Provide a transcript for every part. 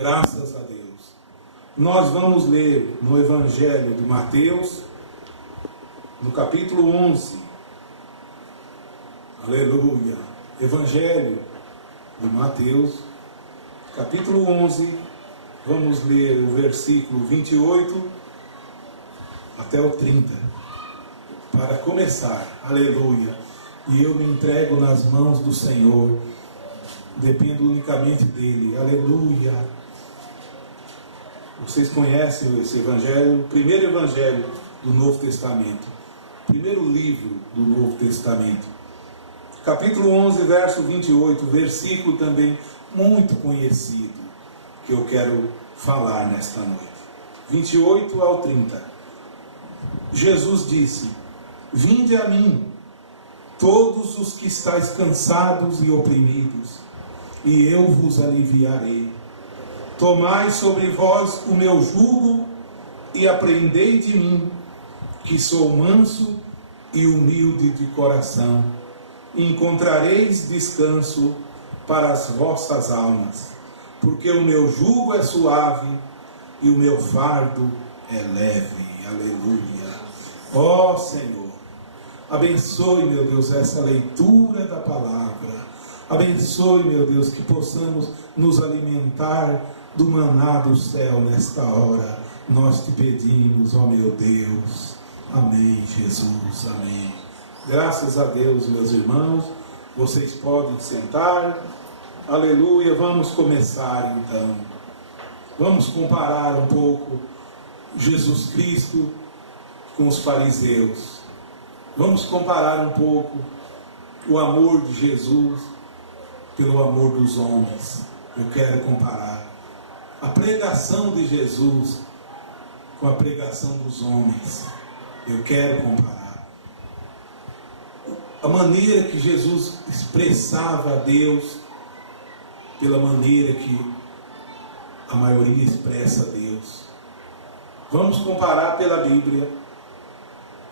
Graças a Deus. Nós vamos ler no Evangelho de Mateus, no capítulo 11. Aleluia. Evangelho de Mateus, capítulo 11. Vamos ler o versículo 28 até o 30. Para começar. Aleluia. E eu me entrego nas mãos do Senhor. Dependo unicamente dele. Aleluia. Vocês conhecem esse evangelho? O primeiro evangelho do Novo Testamento. Primeiro livro do Novo Testamento. Capítulo 11, verso 28. Versículo também muito conhecido. Que eu quero falar nesta noite. 28 ao 30. Jesus disse: Vinde a mim, todos os que estáis cansados e oprimidos, e eu vos aliviarei. Tomai sobre vós o meu jugo e aprendei de mim, que sou manso e humilde de coração. Encontrareis descanso para as vossas almas, porque o meu jugo é suave e o meu fardo é leve. Aleluia. Ó Senhor, abençoe, meu Deus, essa leitura da palavra. Abençoe, meu Deus, que possamos nos alimentar do maná do céu nesta hora. Nós te pedimos, ó meu Deus. Amém, Jesus, amém. Graças a Deus, meus irmãos. Vocês podem sentar. Aleluia. Vamos começar então. Vamos comparar um pouco Jesus Cristo com os fariseus. Vamos comparar um pouco o amor de Jesus pelo amor dos homens. Eu quero comparar a pregação de Jesus com a pregação dos homens. Eu quero comparar a maneira que Jesus expressava a Deus pela maneira que a maioria expressa a Deus. Vamos comparar pela Bíblia.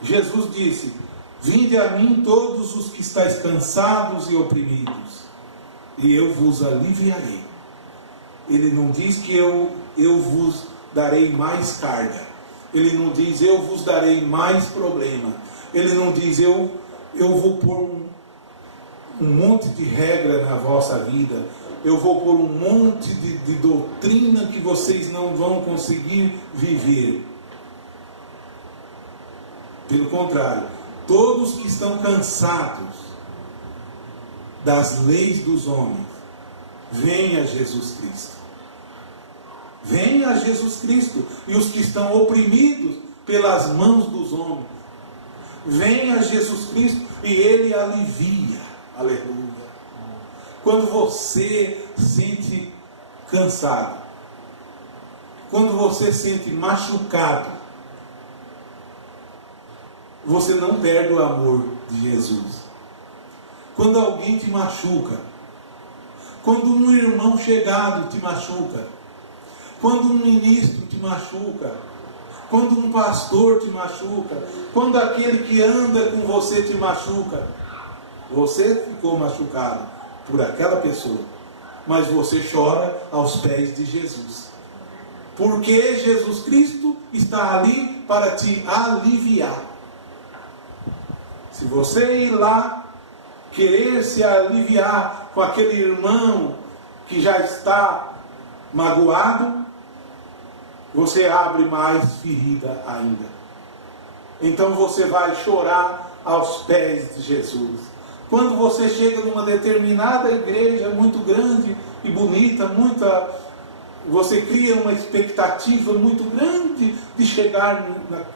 Jesus disse: Vinde a mim todos os que estáis cansados e oprimidos, e eu vos aliviarei. Ele não diz que eu vos darei mais carga. Ele não diz eu vos darei mais problema. Ele não diz eu vou pôr um monte de regra na vossa vida. Eu vou pôr um monte de doutrina que vocês não vão conseguir viver. Pelo contrário, todos que estão cansados das leis dos homens, venha a Jesus Cristo. Venha a Jesus Cristo. E os que estão oprimidos pelas mãos dos homens, venha a Jesus Cristo e Ele alivia. Aleluia. Quando você sente cansado, quando você sente machucado, você não perde o amor de Jesus. Quando alguém te machuca, quando um irmão chegado te machuca, quando um ministro te machuca, quando um pastor te machuca, quando aquele que anda com você te machuca, você ficou machucado por aquela pessoa, mas você chora aos pés de Jesus, porque Jesus Cristo está ali para te aliviar. Se você ir lá querer se aliviar com aquele irmão que já está magoado, você abre mais ferida ainda. Então você vai chorar aos pés de Jesus. Quando você chega numa determinada igreja muito grande e bonita, você cria uma expectativa muito grande de chegar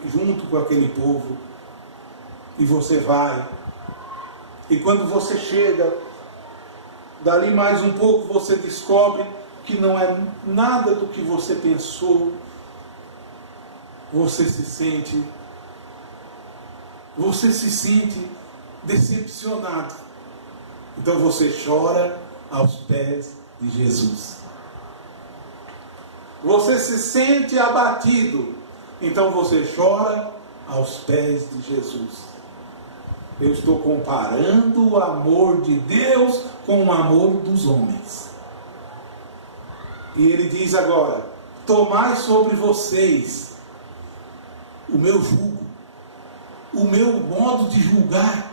junto com aquele povo. E você vai. E quando você chega, dali mais um pouco você descobre que não é nada do que você pensou. Você se sente decepcionado. Então você chora aos pés de Jesus. Você se sente abatido. Então você chora aos pés de Jesus. Eu estou comparando o amor de Deus com o amor dos homens. E ele diz agora: tomai sobre vocês o meu jugo, o meu modo de julgar.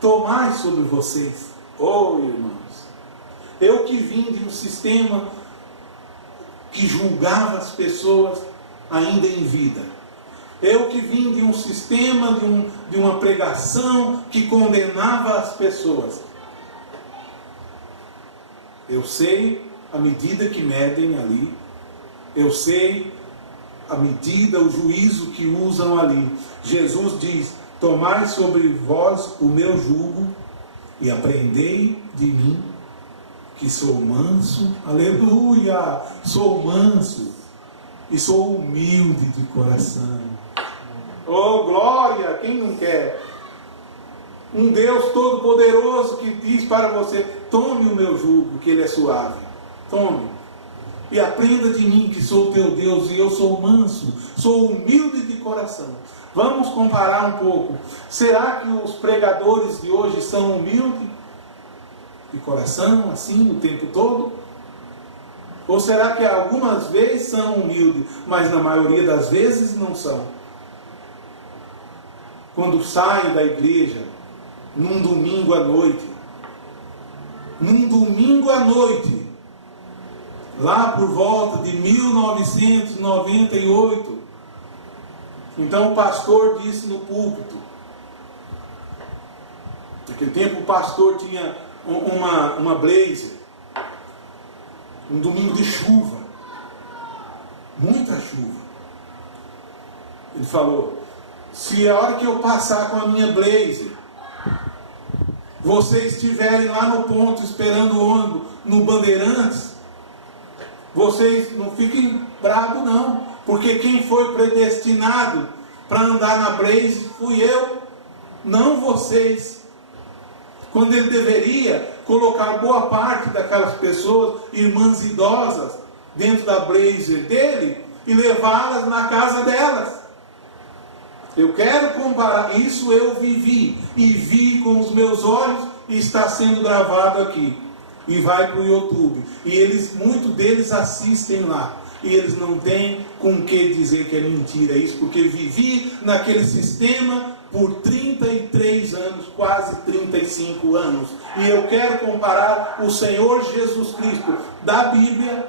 Tomai sobre vocês. Oh, irmãos, eu que vim de um sistema que julgava as pessoas ainda em vida. Eu que vim de um sistema, de uma pregação que condenava as pessoas. Eu sei a medida que medem ali. Eu sei a medida, o juízo que usam ali. Jesus diz: tomai sobre vós o meu jugo e aprendei de mim, que sou manso, aleluia, sou manso e sou humilde de coração. Oh, glória, quem não quer? Um Deus todo-poderoso que diz para você: tome o meu jugo, que ele é suave. Tome. E aprenda de mim, que sou teu Deus, e eu sou manso, sou humilde de coração. Vamos comparar um pouco. Será que os pregadores de hoje são humildes de coração, assim, o tempo todo? Ou será que algumas vezes são humildes, mas na maioria das vezes não são? Quando saem da igreja, num domingo à noite, lá por volta de 1998, então o pastor disse no púlpito. Naquele tempo o pastor tinha uma blazer, um domingo de chuva, muita chuva. Ele falou: se a hora que eu passar com a minha blazer, vocês estiverem lá no ponto esperando o ônibus, no Bandeirantes, vocês não fiquem bravos não, porque quem foi predestinado para andar na Blaze fui eu, não vocês. Quando ele deveria colocar boa parte daquelas pessoas, irmãs idosas, dentro da Blazer dele e levá-las na casa delas. Eu quero comparar, isso eu vivi e vi com os meus olhos e está sendo gravado aqui. E vai para o YouTube. E muitos deles assistem lá. E eles não têm com o que dizer que é mentira isso, porque vivi naquele sistema por 33 anos, quase 35 anos. E eu quero comparar o Senhor Jesus Cristo da Bíblia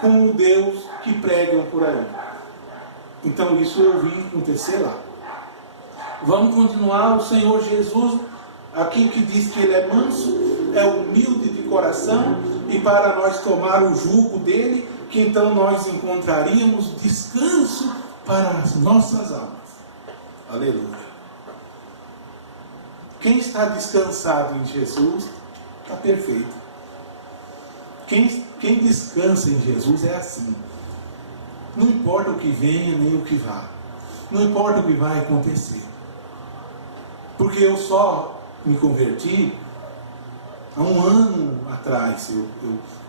com o Deus que pregam por aí. Então isso eu vi acontecer lá. Vamos continuar. O Senhor Jesus, aqui que diz que ele é manso, é humilde de coração, e para nós tomar o jugo dele, que então nós encontraríamos descanso para as nossas almas. Aleluia. Quem está descansado em Jesus está perfeito. Quem descansa em Jesus é assim. Não importa o que venha nem o que vá. Não importa o que vai acontecer. Porque eu só me converti há um ano atrás. Eu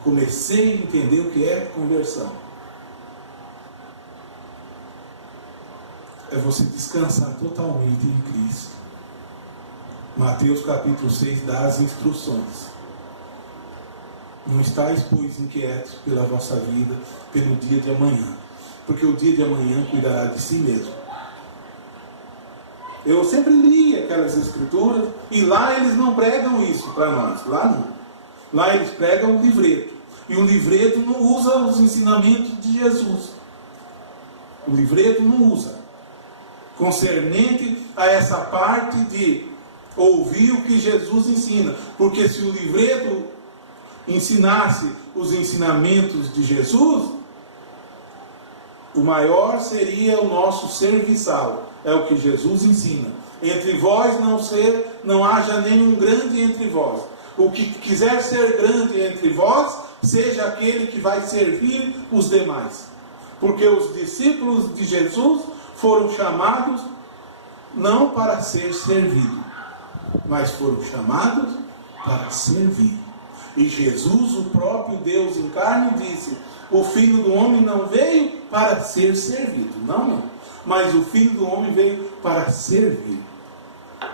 comecei a entender o que é conversão. É você descansar totalmente em Cristo. Mateus capítulo 6 dá as instruções. Não estáis, pois, inquietos pela vossa vida, pelo dia de amanhã, porque o dia de amanhã cuidará de si mesmo. Eu sempre li aquelas escrituras, e lá eles não pregam isso para nós, lá não. Lá eles pregam o livreto, e o livreto não usa os ensinamentos de Jesus. O livreto não usa, concernente a essa parte de ouvir o que Jesus ensina, porque se o livreto ensinasse os ensinamentos de Jesus, o maior seria o nosso serviçal. É o que Jesus ensina. Entre vós não haja nenhum grande entre vós. O que quiser ser grande entre vós, seja aquele que vai servir os demais. Porque os discípulos de Jesus foram chamados não para ser servidos, mas foram chamados para servir. E Jesus, o próprio Deus em carne, disse: o Filho do Homem não veio para ser servido. Não. Mas o Filho do Homem veio para servir.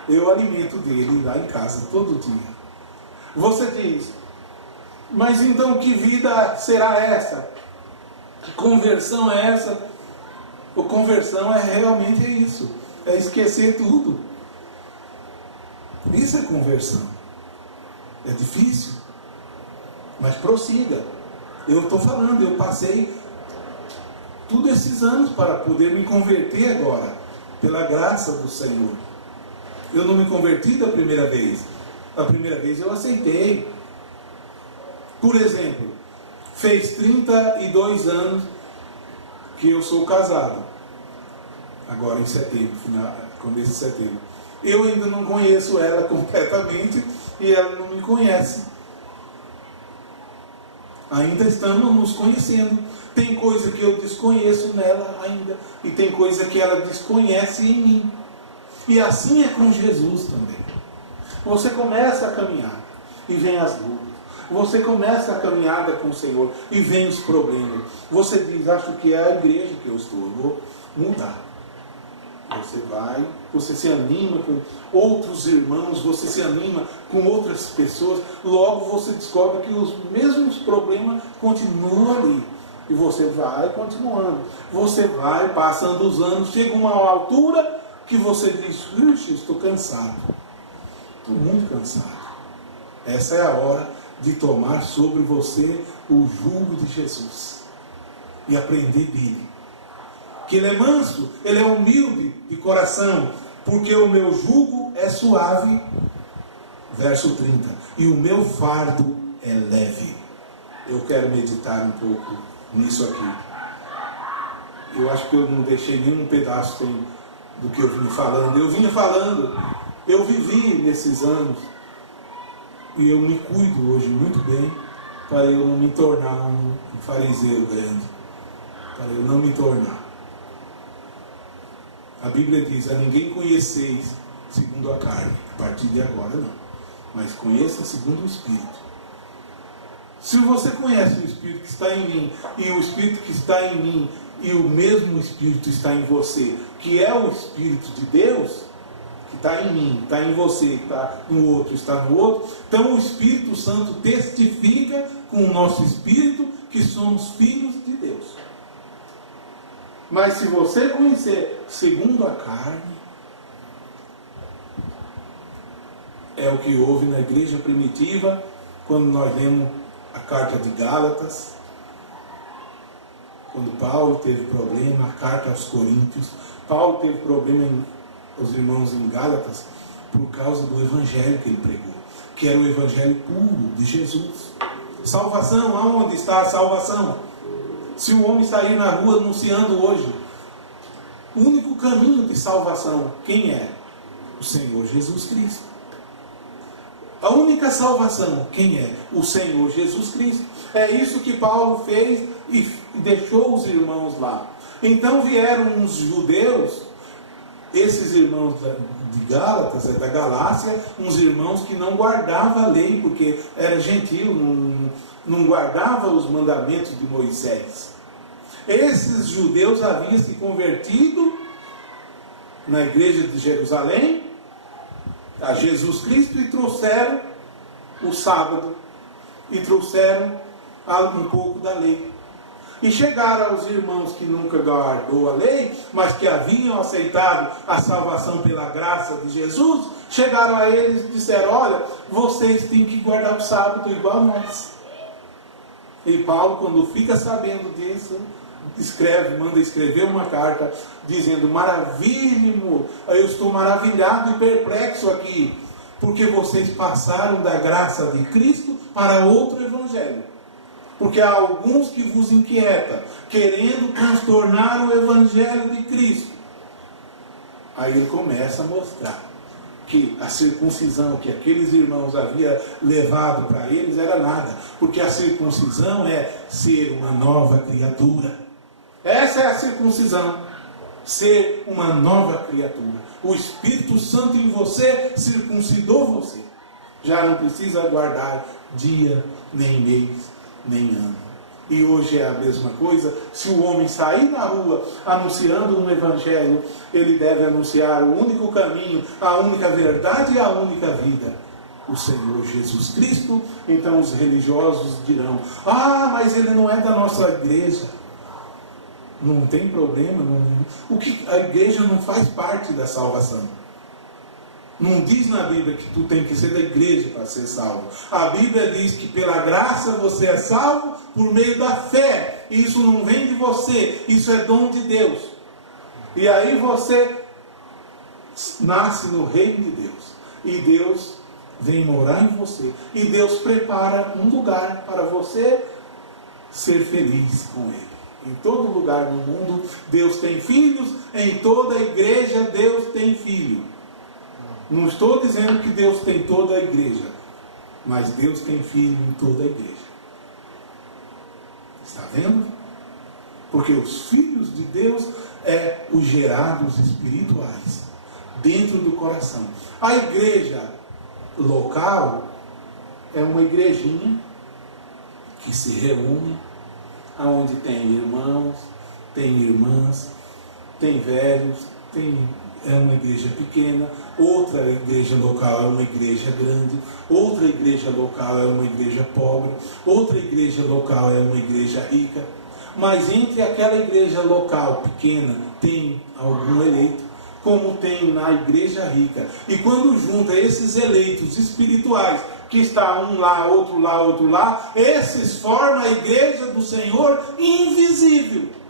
Eu alimento dele lá em casa todo dia. Você diz: Mas então que vida será essa? Que conversão é essa? A conversão é realmente isso. É esquecer tudo. Isso é conversão. É difícil. Mas prossiga. Eu estou falando, eu passei todos esses anos para poder me converter agora. Pela graça do Senhor. Eu não me converti da primeira vez. A primeira vez eu aceitei. Por exemplo, fez 32 anos que eu sou casado. Agora em setembro, começo de setembro. Eu ainda não conheço ela completamente e ela não me conhece. Ainda estamos nos conhecendo. Tem coisa que eu desconheço nela ainda. E tem coisa que ela desconhece em mim. E assim é com Jesus também. Você começa a caminhar e vem as lutas. Você começa a caminhada com o Senhor e vem os problemas. Você diz, acho que é a igreja que eu estou, eu vou mudar. Você vai, você se anima com outros irmãos, você se anima com outras pessoas. Logo você descobre que os mesmos problemas continuam ali. E você vai continuando. Você vai passando os anos, chega uma altura que você diz, ixi, estou cansado. Estou muito cansado. Essa é a hora de tomar sobre você o jugo de Jesus e aprender dele. Que ele é manso, ele é humilde de coração, porque o meu jugo é suave, verso 30, e o meu fardo é leve. Eu quero meditar um pouco nisso aqui. Eu acho que eu não deixei nenhum pedaço do que eu vinha falando. Eu vinha falando, eu vivi nesses anos, e eu me cuido hoje muito bem, para eu não me tornar um fariseu grande, para eu não me tornar. A Bíblia diz, a ninguém conheceis segundo a carne, a partir de agora não, mas conheça segundo o Espírito. Se você conhece o Espírito que está em mim, e o Espírito que está em mim, e o mesmo Espírito está em você, que é o Espírito de Deus, que está em mim, está em você, está no outro, está no outro, então o Espírito Santo testifica com o nosso Espírito que somos filhos de Deus. Mas se você conhecer segundo a carne, é o que houve na igreja primitiva, quando nós lemos a carta de Gálatas, quando Paulo teve problema, a carta aos Coríntios. Paulo teve problema os irmãos em Gálatas por causa do evangelho que ele pregou, que era o evangelho puro de Jesus. Salvação, aonde está a salvação? Se o homem sair na rua anunciando hoje, o único caminho de salvação, quem é? O Senhor Jesus Cristo. A única salvação, quem é? O Senhor Jesus Cristo. É isso que Paulo fez e deixou os irmãos lá. Então vieram uns judeus, esses irmãos de Gálatas, da Galácia, uns irmãos que não guardavam a lei, porque era gentil, não guardava os mandamentos de Moisés. Esses judeus haviam se convertido na igreja de Jerusalém a Jesus Cristo e trouxeram o sábado e trouxeram um pouco da lei. E chegaram aos irmãos que nunca guardou a lei, mas que haviam aceitado a salvação pela graça de Jesus, chegaram a eles e disseram, olha, vocês têm que guardar o sábado igual nós. E Paulo, quando fica sabendo disso, manda escrever uma carta dizendo, maravilhe-me, eu estou maravilhado e perplexo aqui, porque vocês passaram da graça de Cristo para outro evangelho. Porque há alguns que vos inquietam, querendo transtornar o evangelho de Cristo. Aí ele começa a mostrar que a circuncisão que aqueles irmãos haviam levado para eles era nada, porque a circuncisão é ser uma nova criatura. Essa é a circuncisão, ser uma nova criatura. O Espírito Santo em você circuncidou você. Já não precisa guardar dia, nem mês, nem ano. E hoje é a mesma coisa. Se o homem sair na rua anunciando um evangelho, ele deve anunciar o único caminho, a única verdade e a única vida. o Senhor Jesus Cristo. Então os religiosos dirão: ah, mas ele não é da nossa igreja. Não tem problema. A igreja não faz parte da salvação. Não diz na Bíblia que tu tem que ser da igreja para ser salvo. A Bíblia diz que pela graça você é salvo por meio da fé. Isso não vem de você, isso é dom de Deus. E aí você nasce no reino de Deus. E Deus vem morar em você. E Deus prepara um lugar para você ser feliz com Ele. Em todo lugar no mundo, Deus tem filhos. Em toda a igreja, Deus tem filho. Não estou dizendo que Deus tem toda a igreja, mas Deus tem filho em toda a igreja. Está vendo? Porque os filhos de Deus é os gerados espirituais dentro do coração. A igreja local é uma igrejinha que se reúne, onde tem irmãos, tem irmãs, tem velhos, é uma igreja pequena. Outra igreja local é uma igreja grande. Outra igreja local é uma igreja pobre. Outra igreja local é uma igreja rica. Mas entre aquela igreja local pequena tem algum eleito, como tem na igreja rica. E quando junta esses eleitos espirituais, que está um lá, outro lá, outro lá, esses formam a igreja do Senhor invisível.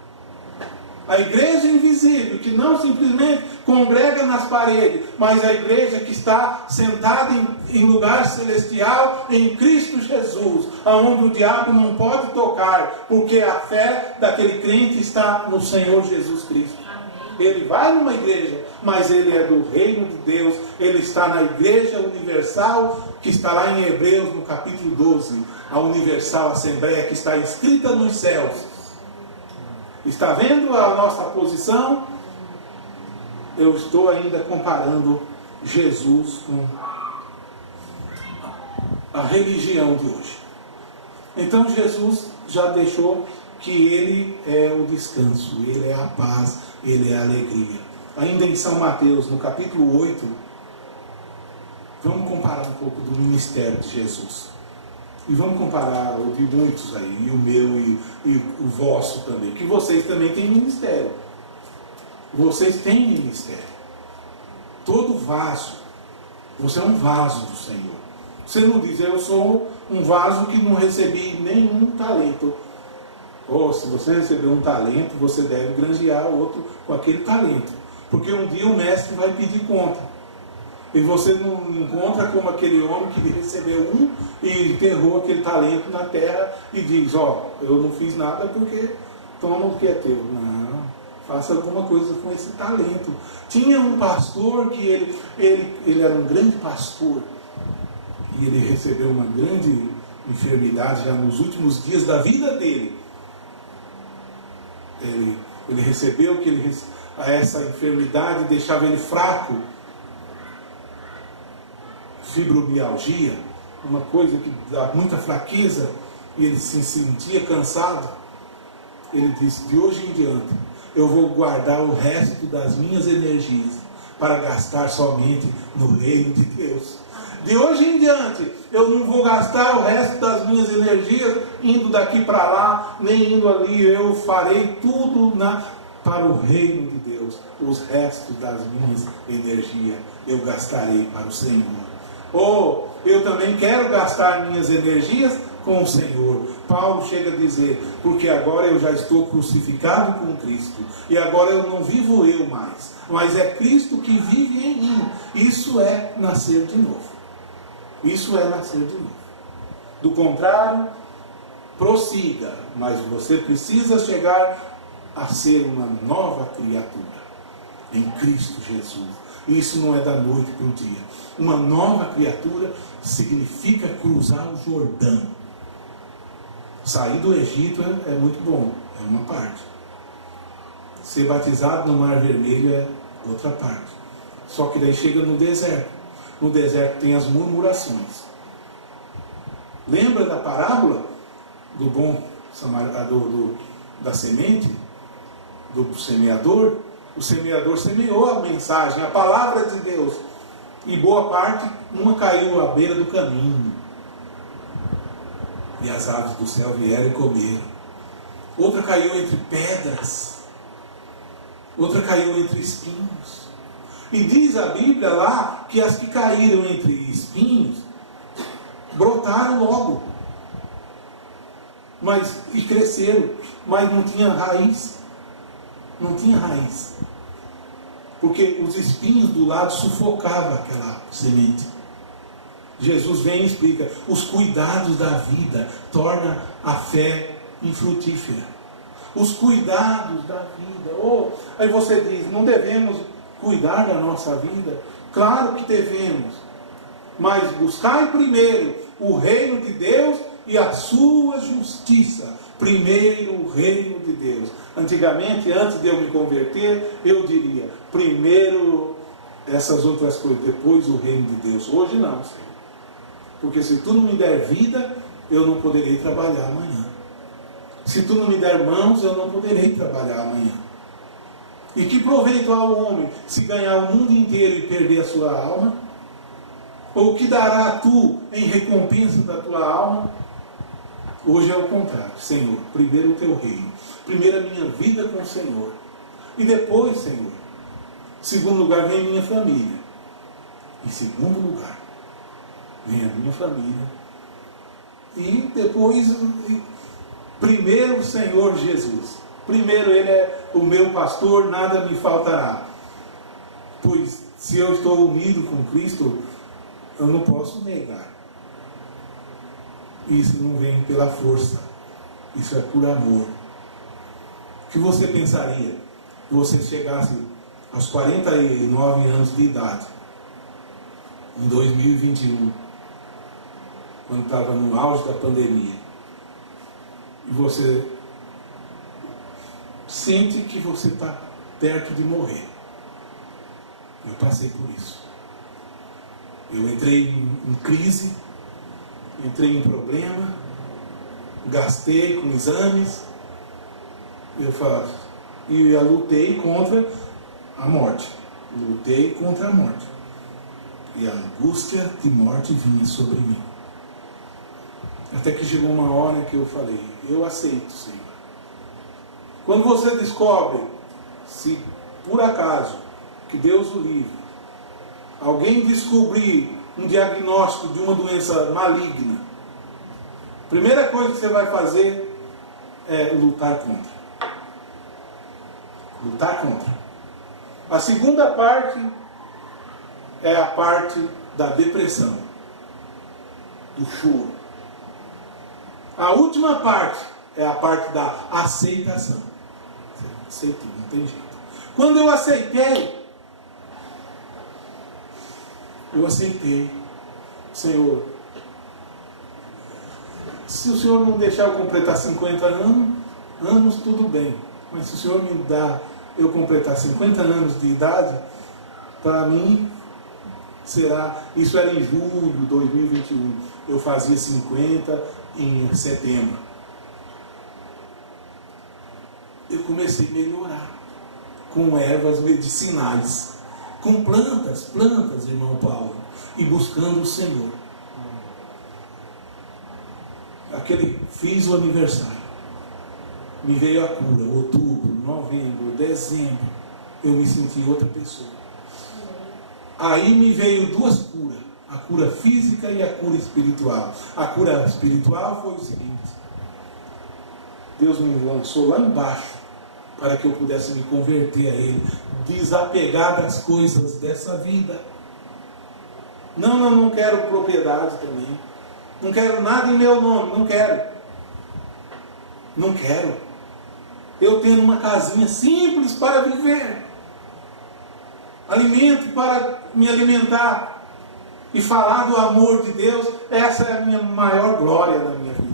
A igreja invisível, que não simplesmente congrega nas paredes, mas a igreja que está sentada em lugar celestial em Cristo Jesus, aonde o diabo não pode tocar, porque a fé daquele crente está no Senhor Jesus Cristo. Ele vai numa igreja, mas ele é do reino de Deus. Ele está na igreja universal, que está lá em Hebreus, no capítulo 12. A universal assembleia que está escrita nos céus. Está vendo a nossa posição? Eu estou ainda comparando Jesus com a religião de hoje. Então Jesus já deixou que Ele é o descanso, Ele é a paz, Ele é a alegria. Ainda em São Mateus, no capítulo 8, vamos comparar um pouco do ministério de Jesus. E vamos comparar o de muitos aí, e o meu e o vosso também, que vocês também têm ministério. Vocês têm ministério. Todo vaso, você é um vaso do Senhor. Você não diz: eu sou um vaso que não recebi nenhum talento. Ou se você recebeu um talento, você deve granjear outro com aquele talento. Porque um dia o mestre vai pedir conta. E você não encontra como aquele homem que recebeu um e enterrou aquele talento na terra e diz: ó, eu não fiz nada porque toma o que é teu. Não, faça alguma coisa com esse talento. Tinha um pastor que ele era um grande pastor. E ele recebeu uma grande enfermidade já nos últimos dias da vida dele. Ele recebeu que essa enfermidade deixava ele fraco. Fibromialgia, uma coisa que dá muita fraqueza, e ele se sentia cansado. Ele disse: de hoje em diante eu vou guardar o resto das minhas energias para gastar somente no reino de Deus. De hoje em diante eu não vou gastar o resto das minhas energias indo daqui para lá, nem indo ali. Eu farei tudo para o reino de Deus. Os restos das minhas energias eu gastarei para o Senhor. Ou eu também quero gastar minhas energias com o Senhor. Paulo chega a dizer: porque agora eu já estou crucificado com Cristo, e agora eu não vivo eu mais, mas é Cristo que vive em mim. Isso é nascer de novo. Isso é nascer de novo. Do contrário, prossiga, mas você precisa chegar a ser uma nova criatura em Cristo Jesus. Isso não é da noite para o dia. Uma nova criatura significa cruzar o Jordão. Sair do Egito é muito bom, é uma parte. Ser batizado no Mar Vermelho é outra parte. Só que daí chega no deserto. No deserto tem as murmurações. Lembra da parábola do bom samaritano, da semente, do semeador? O semeador semeou a mensagem, a palavra de Deus, e boa parte Uma caiu à beira do caminho, e as aves do céu vieram e comeram. Outra caiu entre pedras. Outra caiu entre espinhos. E diz a Bíblia lá que as que caíram entre espinhos brotaram logo, e cresceram, mas não tinha raiz. Não tinha raiz. Porque os espinhos do lado sufocavam aquela semente. Jesus vem e explica: os cuidados da vida tornam a fé infrutífera. Os cuidados da vida. Aí você diz: não devemos cuidar da nossa vida? Claro que devemos. Mas buscai primeiro o reino de Deus e a sua justiça. Primeiro o reino de Deus. Antigamente, antes de eu me converter, eu diria: primeiro essas outras coisas, depois o reino de Deus. Hoje não, Senhor. Porque se tu não me der vida, eu não poderei trabalhar amanhã. Se tu não me der mãos, eu não poderei trabalhar amanhã. E que proveito ao homem se ganhar o mundo inteiro e perder a sua alma? Ou o que dará a tu em recompensa da tua alma? Hoje é o contrário. Senhor, primeiro o teu reino. Primeiro a minha vida com o Senhor. E depois, Senhor, em segundo lugar vem minha família. Em segundo lugar vem a minha família. E depois, primeiro o Senhor Jesus. Primeiro Ele é o meu pastor, nada me faltará. Pois se eu estou unido com Cristo, eu não posso negar. Isso não vem pela força. Isso é por amor. O que você pensaria se você chegasse aos 49 anos de idade, em 2021, quando estava no auge da pandemia, e você sente que você está perto de morrer? Eu passei por isso. Eu entrei em crise, entrei em problema, gastei com exames, e eu lutei contra a morte. Lutei contra a morte. E a angústia de morte vinha sobre mim. Até que chegou uma hora que eu falei: eu aceito, Senhor. Quando você descobre, se por acaso, que Deus o livre, alguém descobrir um diagnóstico de uma doença maligna, a primeira coisa que você vai fazer é lutar contra. Lutar contra. A segunda parte é a parte da depressão, do choro. A última parte é a parte da aceitação. Aceitei, não tem jeito. Quando eu aceitei, Senhor, se o Senhor não deixar eu completar 50 anos, tudo bem. Mas se o Senhor me dá eu completar 50 anos de idade, para mim será... Isso era em julho de 2021. Eu fazia 50 em setembro. Eu comecei a melhorar com ervas medicinais, com plantas, irmão Paulo, e buscando o Senhor. Fiz o aniversário, me veio a cura, outubro, novembro, dezembro, eu me senti outra pessoa. Aí me veio duas curas, a cura física e a cura espiritual. A cura espiritual foi o seguinte: Deus me lançou lá embaixo para que eu pudesse me converter a Ele, desapegar das coisas dessa vida. Não quero propriedade também, não quero nada em meu nome, não quero. Eu tenho uma casinha simples para viver, alimento para me alimentar e falar do amor de Deus. Essa é a minha maior glória na minha vida.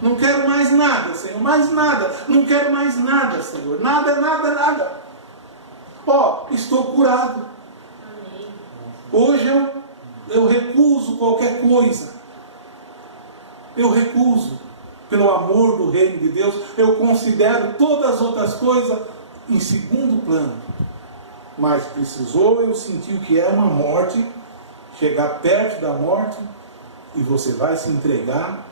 Não quero mais nada, Senhor, mais nada. Não quero mais nada, Senhor. Nada. Estou curado. Hoje eu recuso qualquer coisa. Eu recuso. Pelo amor do reino de Deus, eu considero todas as outras coisas em segundo plano. Mas precisou eu sentir o que é uma morte chegar perto da morte e você vai se entregar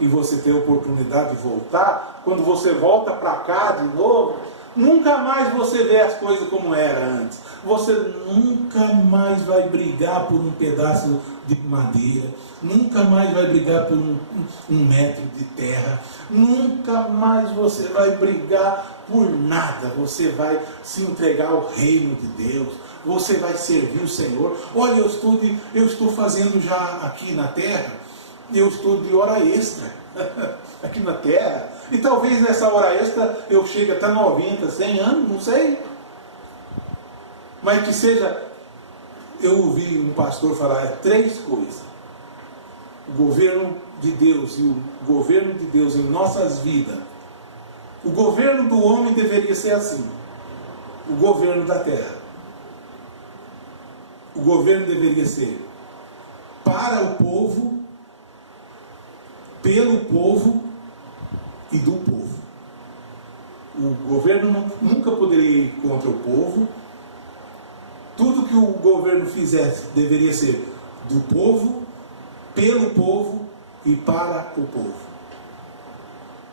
e você ter a oportunidade de voltar. Quando você volta para cá de novo, nunca mais você vê as coisas como era antes. Você nunca mais vai brigar por um pedaço de madeira, nunca mais vai brigar por um metro de terra, nunca mais você vai brigar por nada. Você vai se entregar ao reino de Deus, você vai servir o Senhor. Olha, eu estou fazendo já aqui na terra, eu estou de hora extra aqui na terra, e talvez nessa hora extra eu chegue até 90, 100 anos, não sei, mas que seja. Eu ouvi um pastor falar 3 coisas: o governo de Deus e o governo de Deus em nossas vidas. O governo do homem deveria ser assim: o governo da terra. O governo deveria ser para o povo, pelo povo e do povo. O governo nunca poderia ir contra o povo. Tudo que o governo fizesse deveria ser do povo, pelo povo e para o povo.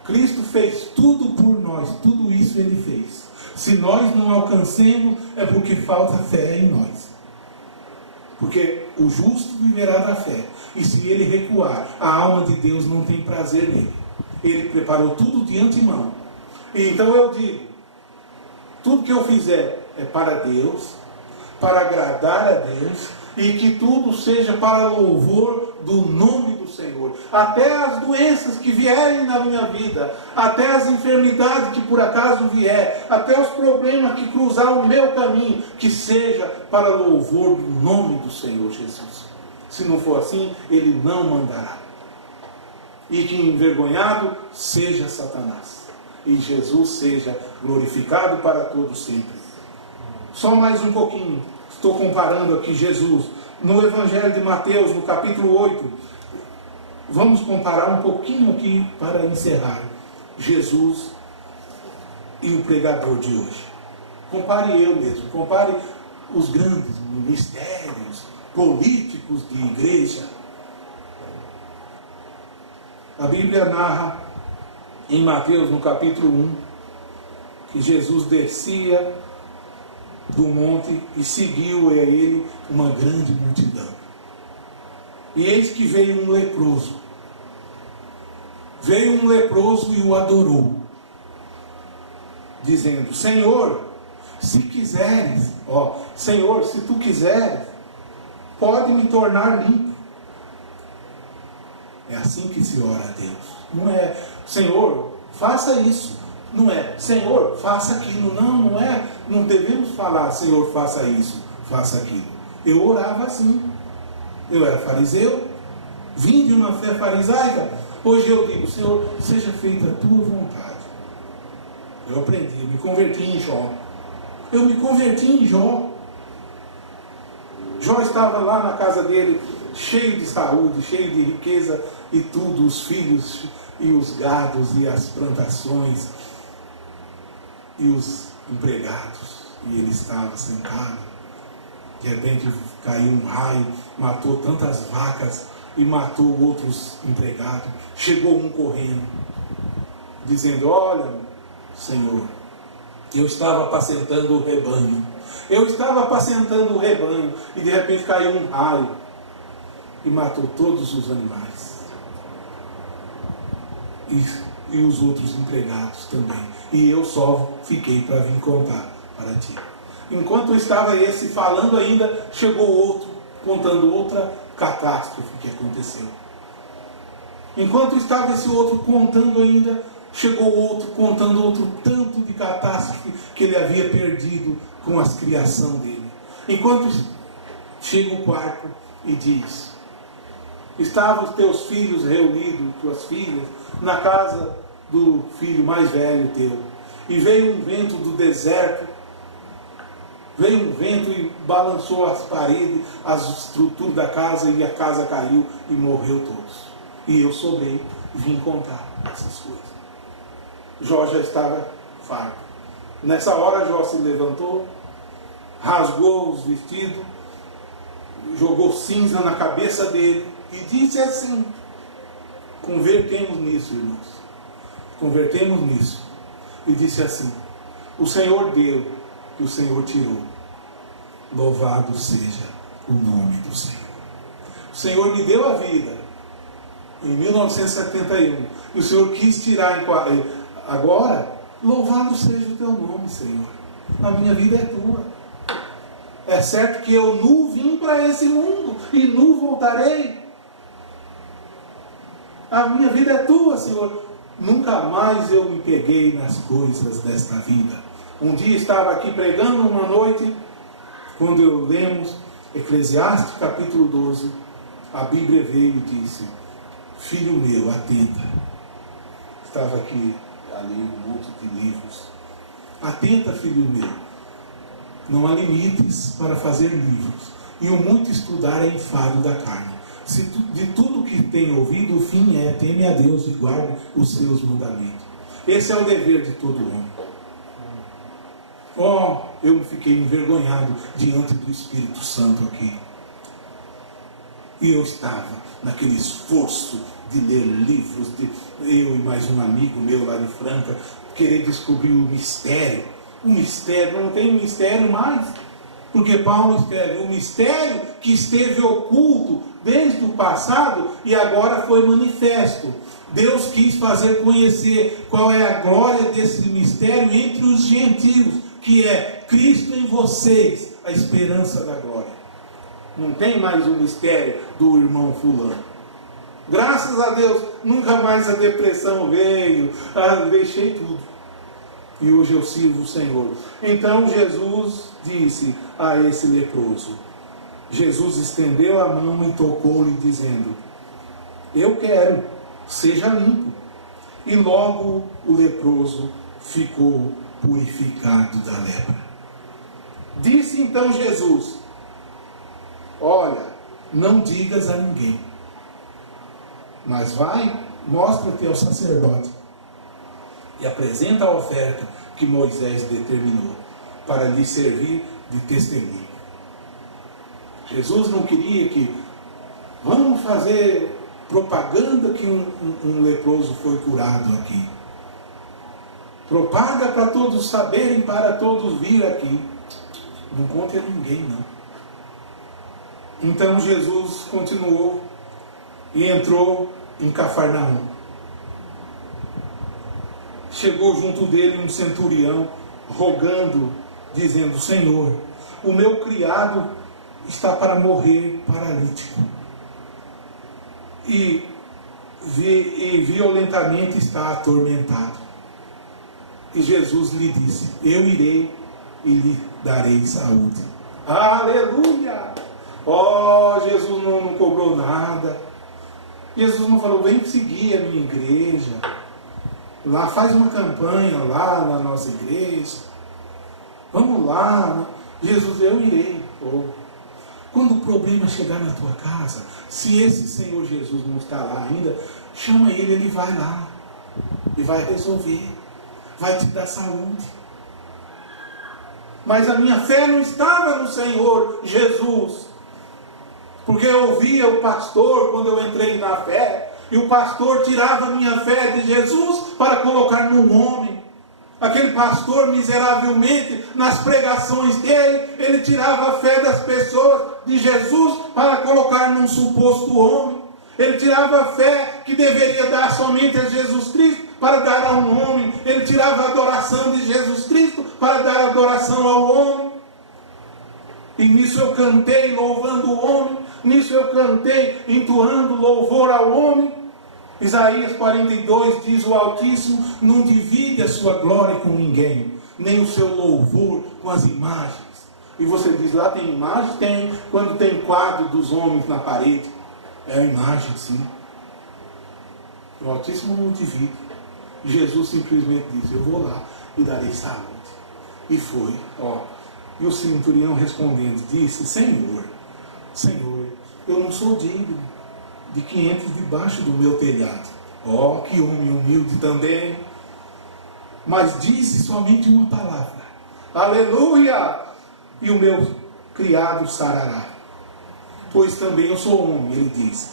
Cristo fez tudo por nós, tudo isso Ele fez. Se nós não alcancemos, é porque falta fé em nós. Porque o justo viverá da fé. E se ele recuar, a alma de Deus não tem prazer nele. Ele preparou tudo de antemão. E então eu digo, tudo que eu fizer é para Deus, para agradar a Deus, e que tudo seja para louvor do nome do Senhor. Até as doenças que vierem na minha vida, até as enfermidades que por acaso vier, até os problemas que cruzar o meu caminho, que seja para louvor do nome do Senhor Jesus. Se não for assim, Ele não mandará. E que envergonhado seja Satanás, e Jesus seja glorificado para todos sempre. Só mais um pouquinho. Estou comparando aqui Jesus no Evangelho de Mateus, no capítulo 8. Vamos comparar um pouquinho aqui para encerrar. Jesus e o pregador de hoje. Compare eu mesmo. Compare os grandes ministérios políticos de igreja. A Bíblia narra em Mateus, no capítulo 1, que Jesus descia do monte e seguiu a ele uma grande multidão. E eis que veio um leproso. Veio um leproso e o adorou, dizendo: Senhor, se quiseres, Senhor, se tu quiseres, pode me tornar limpo. É assim que se ora a Deus. Não é, Senhor, faça isso. Não é, Senhor, faça aquilo. Não é. Não devemos falar, Senhor, faça isso, faça aquilo. Eu orava assim. Eu era fariseu, vim de uma fé farisaica. Hoje eu digo: Senhor, seja feita a tua vontade. Eu aprendi, eu me converti em Jó. Eu me converti em Jó. Jó estava lá na casa dele, cheio de saúde, cheio de riqueza e tudo, os filhos e os gados e as plantações e os empregados, e ele estava sentado. De repente caiu um raio, matou tantas vacas e matou outros empregados. Chegou um correndo, dizendo: olha, Senhor, eu estava apacentando o rebanho. Eu estava apacentando o rebanho, e de repente caiu um raio e matou todos os animais. E os outros empregados também. E eu só fiquei para vir contar para ti. Enquanto estava esse falando ainda, chegou outro, contando outra catástrofe que aconteceu. Enquanto estava esse outro contando ainda, chegou outro, contando outro tanto de catástrofe que ele havia perdido com a criação dele. Enquanto chega o quarto e diz: estavam os teus filhos reunidos, tuas filhas, na casa do filho mais velho teu. E veio um vento do deserto, veio um vento e balançou as paredes, as estruturas da casa, e a casa caiu e morreu todos. E eu sobrei e vim contar essas coisas. Jó já estava farto. Nessa hora Jó se levantou, rasgou os vestidos, jogou cinza na cabeça dele e disse assim: convertemos nisso, irmãos. Convertemos nisso. E disse assim: o Senhor deu e o Senhor tirou. Louvado seja o nome do Senhor. O Senhor me deu a vida em 1971. E o Senhor quis tirar agora. Louvado seja o teu nome, Senhor. A minha vida é tua. É certo que eu nu vim para esse mundo e nu voltarei. A minha vida é tua, Senhor. Nunca mais eu me peguei nas coisas desta vida. Um dia estava aqui pregando uma noite, quando eu lemos Eclesiastes capítulo 12, a Bíblia veio e disse: filho meu, atenta. Estava aqui, ali um monte de livros. Atenta, filho meu. Não há limites para fazer livros. E o muito estudar é enfado da carne. Se de tudo que tem ouvido, o fim é: teme a Deus e guarde os seus mandamentos. Esse é o dever de todo homem. Eu fiquei envergonhado diante do Espírito Santo aqui. E eu estava naquele esforço de ler livros, eu e mais um amigo meu lá de Franca, querer descobrir o mistério. O mistério, não tem mistério mais. Porque Paulo escreve: o mistério que esteve oculto desde o passado e agora foi manifesto. Deus quis fazer conhecer qual é a glória desse mistério entre os gentios, que é Cristo em vocês, a esperança da glória. Não tem mais o mistério do irmão fulano. Graças a Deus, nunca mais a depressão veio. Deixei tudo. E hoje eu sirvo o Senhor. Então Jesus disse a esse leproso. Jesus estendeu a mão e tocou-lhe, dizendo: eu quero, seja limpo. E logo o leproso ficou purificado da lepra. Disse então Jesus: olha, não digas a ninguém, mas vai, mostra-te ao sacerdote e apresenta a oferta que Moisés determinou para lhe servir de testemunho. Jesus não queria que vamos fazer propaganda que um leproso foi curado aqui. Propaga para todos saberem, para todos vir aqui. Não conte a ninguém, não. Então Jesus continuou e entrou em Cafarnaum. Chegou junto dele um centurião, rogando, dizendo: Senhor, o meu criado está para morrer paralítico. E violentamente está atormentado. E Jesus lhe disse: eu irei e lhe darei saúde. Aleluia! Jesus não cobrou nada. Jesus não falou: vem seguir a minha igreja. Lá faz uma campanha lá na nossa igreja. Vamos lá. Jesus: eu irei. Quando o problema chegar na tua casa, se esse Senhor Jesus não está lá ainda, chama ele vai lá. E vai resolver. Vai te dar saúde. Mas a minha fé não estava no Senhor Jesus. Porque eu ouvia o pastor quando eu entrei na fé. E o pastor tirava a minha fé de Jesus para colocar num homem. Aquele pastor, miseravelmente, nas pregações dele, ele tirava a fé das pessoas de Jesus para colocar num suposto homem. Ele tirava a fé que deveria dar somente a Jesus Cristo para dar a um homem. Ele tirava a adoração de Jesus Cristo para dar adoração ao homem. E nisso eu cantei louvando o homem. Nisso eu cantei entoando louvor ao homem. Isaías 42 diz: o Altíssimo não divide a sua glória com ninguém, nem o seu louvor com as imagens. E você diz: lá tem imagem? Tem. Quando tem quadro dos homens na parede, é a imagem, sim. O Altíssimo não divide. Jesus simplesmente disse: eu vou lá e darei saúde. E foi. E o centurião respondendo disse: Senhor, eu não sou digno de que entres debaixo do meu telhado. Que homem humilde também. Mas disse somente uma palavra. Aleluia! E o meu criado sarará. pois também eu sou homem, ele diz.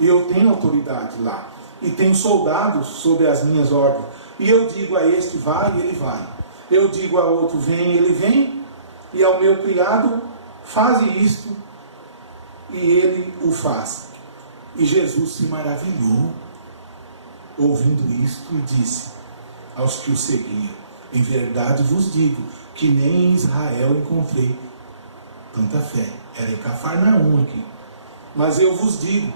E eu tenho autoridade lá, e tenho soldados sob as minhas ordens. E eu digo a este, vai, e ele vai. Eu digo a outro, vem, ele vem. E ao meu criado, faze isto, e ele o faz. E Jesus se maravilhou, ouvindo isto, e disse aos que o seguiam, em verdade vos digo, que nem em Israel encontrei tanta fé. Era em Cafarnaum aqui. Mas eu vos digo,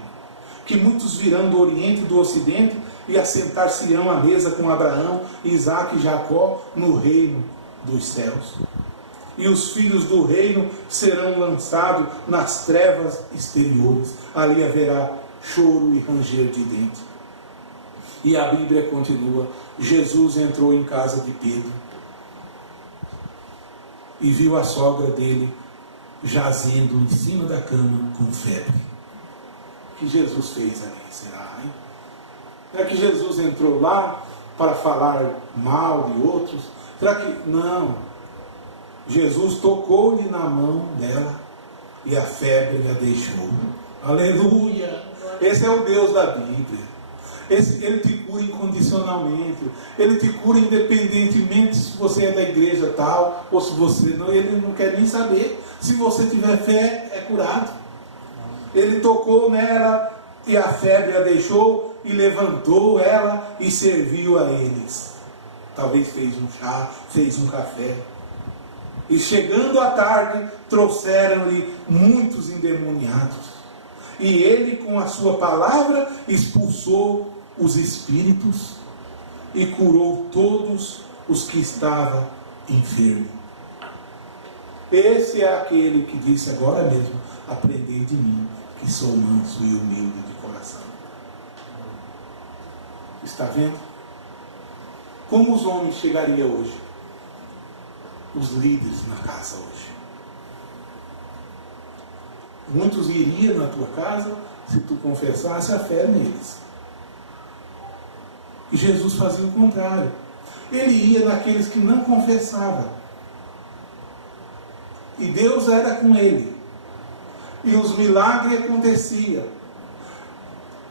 que muitos virão do Oriente e do Ocidente, e assentar-se-ão à mesa com Abraão, Isaque e Jacó, no reino dos céus. E os filhos do reino serão lançados nas trevas exteriores. Ali haverá choro e ranger de dentes. E a Bíblia continua, Jesus entrou em casa de Pedro, e viu a sogra dele jazendo em cima da cama com febre. O que Jesus fez ali, será, hein? Será que Jesus entrou lá para falar mal de outros? Será que... Não. Jesus tocou-lhe na mão dela e a febre a deixou. Aleluia! Esse é o Deus da Bíblia. Ele te cura incondicionalmente. Ele te cura independentemente se você é da igreja tal ou se você não. Ele não quer nem saber. Se você tiver fé, é curado. Ele tocou nela e a febre a deixou e levantou ela e serviu a eles. Talvez fez um chá, fez um café. E chegando à tarde, trouxeram-lhe muitos endemoniados. E ele, com a sua palavra, expulsou os espíritos e curou todos os que estavam enfermos. Esse é aquele que disse agora mesmo, aprendei de mim, que sou manso e humilde de coração. Está vendo? Como os homens chegariam hoje? Os líderes na casa hoje. Muitos iriam na tua casa se tu confessasse a fé neles. E Jesus fazia o contrário. Ele ia naqueles que não confessavam. E Deus era com ele. E os milagres aconteciam.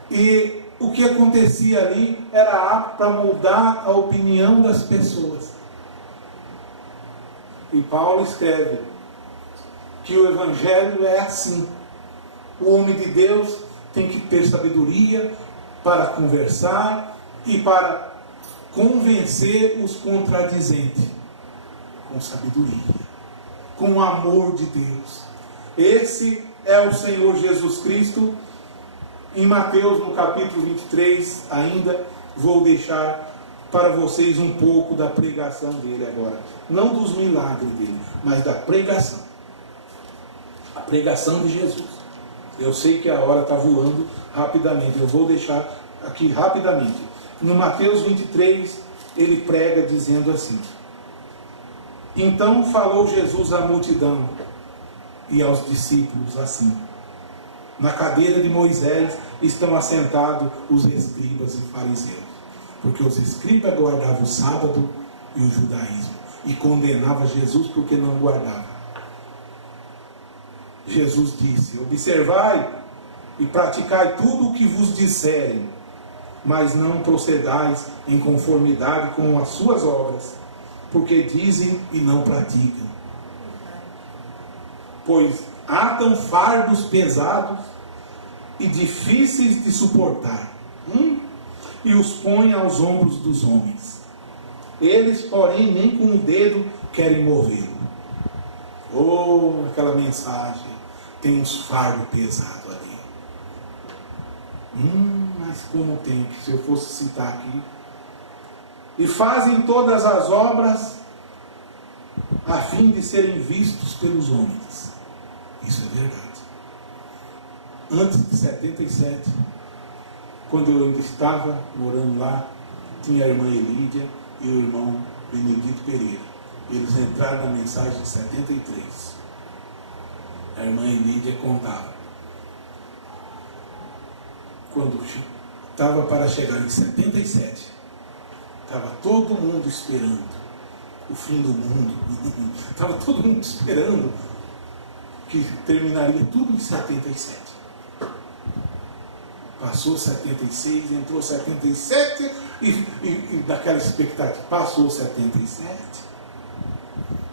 E o que acontecia ali era apto para mudar a opinião das pessoas. E Paulo escreve que o Evangelho é assim. O homem de Deus tem que ter sabedoria para conversar e para convencer os contradizentes. Com sabedoria. Com o amor de Deus. Esse é o Senhor Jesus Cristo. Em Mateus, no capítulo 23, ainda vou deixar para vocês um pouco da pregação dele agora. Não dos milagres dele, mas da pregação. A pregação de Jesus. Eu sei que a hora está voando rapidamente. Eu vou deixar aqui rapidamente. No Mateus 23, ele prega dizendo assim. Então falou Jesus à multidão e aos discípulos assim. Na cadeira de Moisés estão assentados os escribas e fariseus. Porque os escribas guardavam o sábado e o judaísmo. E condenavam Jesus porque não guardava. Jesus disse, observai e praticai tudo o que vos disserem, mas não procedais em conformidade com as suas obras, porque dizem e não praticam. Pois atam fardos pesados e difíceis de suportar, e os põem aos ombros dos homens. Eles, porém, nem com o dedo querem movê-lo. Oh, aquela mensagem tem uns fardos pesados ali. Mas como tem, que se eu fosse citar aqui. E fazem todas as obras a fim de serem vistos pelos homens. Isso é verdade. Antes de 77, quando eu ainda estava morando lá, tinha a irmã Elídia e o irmão Benedito Pereira. Eles entraram na mensagem de 73. A irmã Elídia contava. Quando estava para chegar em 77, estava todo mundo esperando o fim do mundo. Estava todo mundo esperando que terminaria tudo em 77. Passou 76, entrou 77 e daquela expectativa, passou 77,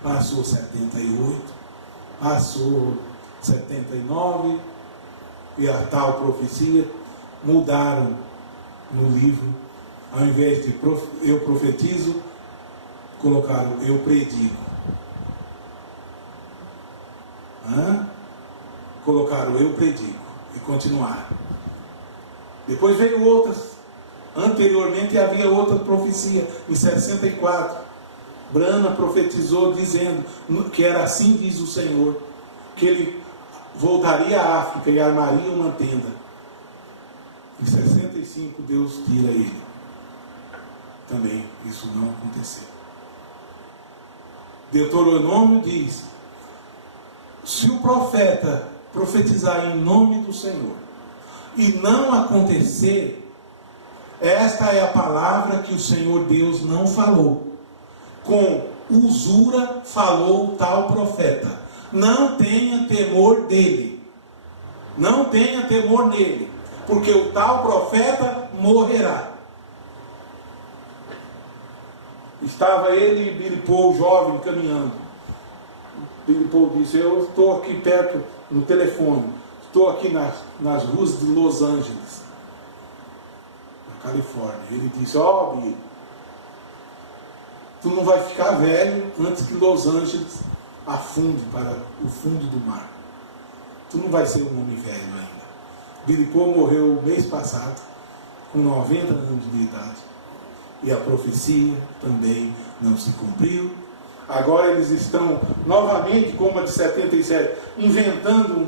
passou 78, passou 79 e a tal profecia mudaram no livro, ao invés de eu profetizo, colocaram eu predigo. Colocaram eu predigo e continuaram. Depois veio outras. Anteriormente havia outra profecia, em 64. Brana profetizou dizendo que era assim diz o Senhor, que ele voltaria à África e armaria uma tenda. Em 65 Deus tira ele. Também isso não aconteceu. Deuteronômio diz: se o profeta profetizar em nome do Senhor e não acontecer, esta é a palavra que o Senhor Deus não falou. Com usura falou tal profeta. Não tenha temor dele. Não tenha temor nele, porque o tal profeta morrerá. Estava ele e Billy Paul, jovem, caminhando. Billy Paul disse: eu estou aqui perto, no telefone, estou aqui nas ruas de Los Angeles, na Califórnia. Ele disse: ó, Billy, tu não vai ficar velho antes que Los Angeles afunde para o fundo do mar. Tu não vai ser um homem velho ainda. Billy Paul morreu mês passado, com 90 anos de idade. E a profecia também não se cumpriu. Agora eles estão novamente, como a de 77, inventando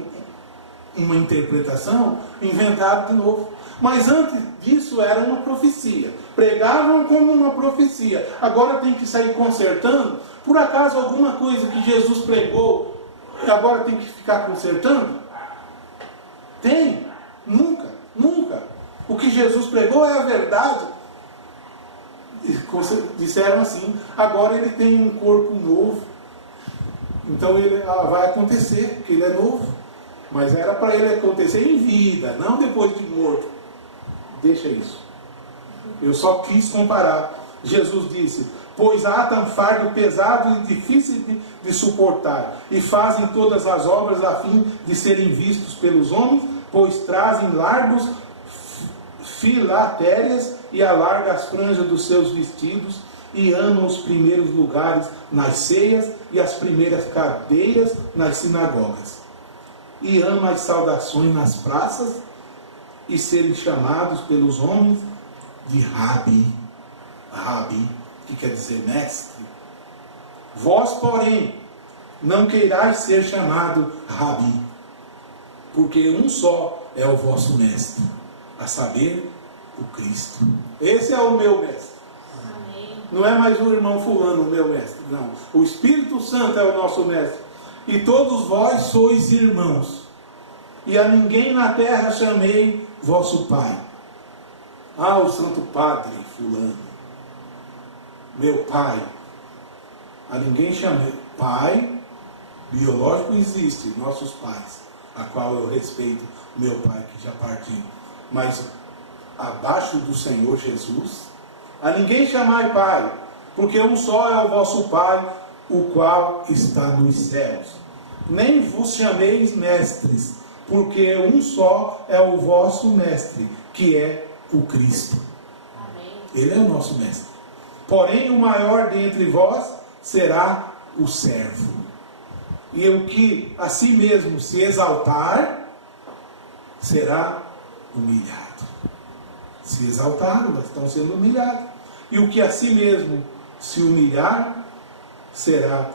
uma interpretação, inventado de novo. Mas antes disso era uma profecia. Pregavam como uma profecia. Agora tem que sair consertando. Por acaso alguma coisa que Jesus pregou, agora tem que ficar consertando? Tem? Nunca, nunca. O que Jesus pregou é a verdade. Disseram assim: agora ele tem um corpo novo, então ele vai acontecer, porque ele é novo. Mas era para ele acontecer em vida, não depois de morto. Deixa isso. Eu só quis comparar. Jesus disse: pois atam fardo pesado e difícil de suportar, e fazem todas as obras a fim de serem vistos pelos homens, pois trazem largos filatérias e alarga as franjas dos seus vestidos, e amam os primeiros lugares nas ceias e as primeiras cadeiras nas sinagogas, e ama as saudações nas praças, e serem chamados pelos homens de Rabi. Rabi, que quer dizer mestre. Vós, porém, não queirais ser chamado Rabi, porque um só é o vosso mestre, a saber, o Cristo. Esse é o meu mestre. Amém. Não é mais o irmão fulano o meu mestre, não. O Espírito Santo é o nosso mestre. E todos vós sois irmãos. E a ninguém na terra chamei vosso Pai. Ah, o Santo Padre fulano, meu Pai. A ninguém chamei. Pai biológico existe, nossos pais, a qual eu respeito, meu Pai que já partiu. Mas abaixo do Senhor Jesus, a ninguém chamai Pai, porque um só é o vosso Pai, o qual está nos céus. Nem vos chameis mestres, porque um só é o vosso mestre, que é o Cristo. Amém. Ele é o nosso mestre. Porém, o maior dentre vós será o servo. E o que a si mesmo se exaltar, será humilhado. Se exaltaram, estão sendo humilhados. E o que a si mesmo se humilhar, será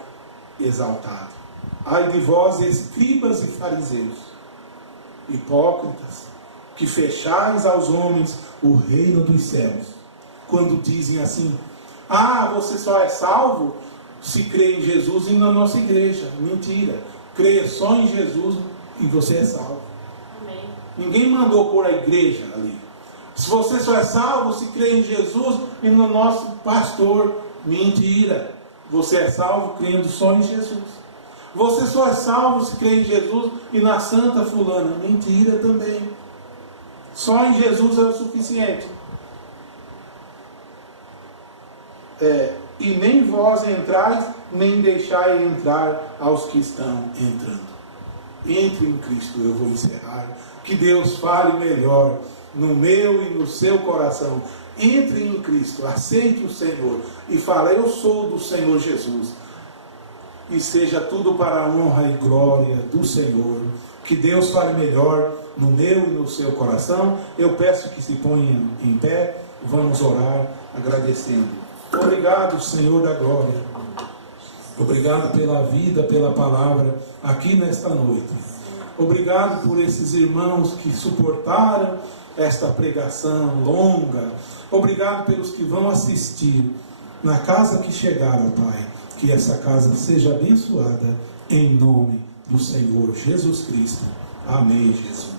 exaltado. Ai de vós, escribas e fariseus, hipócritas, que fechais aos homens o reino dos céus, quando dizem assim: ah, você só é salvo se crê em Jesus e na nossa igreja. Mentira. Crê só em Jesus e você é salvo. Amém. Ninguém mandou pôr a igreja ali. Se você só é salvo se crê em Jesus e no nosso pastor. Mentira. Você é salvo crendo só em Jesus. Você só é salvo se crê em Jesus e na Santa Fulana. Mentira também. Só em Jesus é o suficiente. E nem vós entrais, nem deixai entrar aos que estão entrando. Entre em Cristo, eu vou encerrar. Que Deus fale melhor no meu e no seu coração. Entre em Cristo, aceite o Senhor e fale: eu sou do Senhor Jesus. E seja tudo para a honra e glória do Senhor. Que Deus fale melhor no meu e no seu coração. Eu peço que se ponham em pé. Vamos orar agradecendo. Obrigado, Senhor da glória. Obrigado pela vida, pela palavra aqui nesta noite. Obrigado por esses irmãos que suportaram esta pregação longa. Obrigado pelos que vão assistir na casa que chegaram, Pai. Que essa casa seja abençoada em nome do Senhor Jesus Cristo. Amém, Jesus.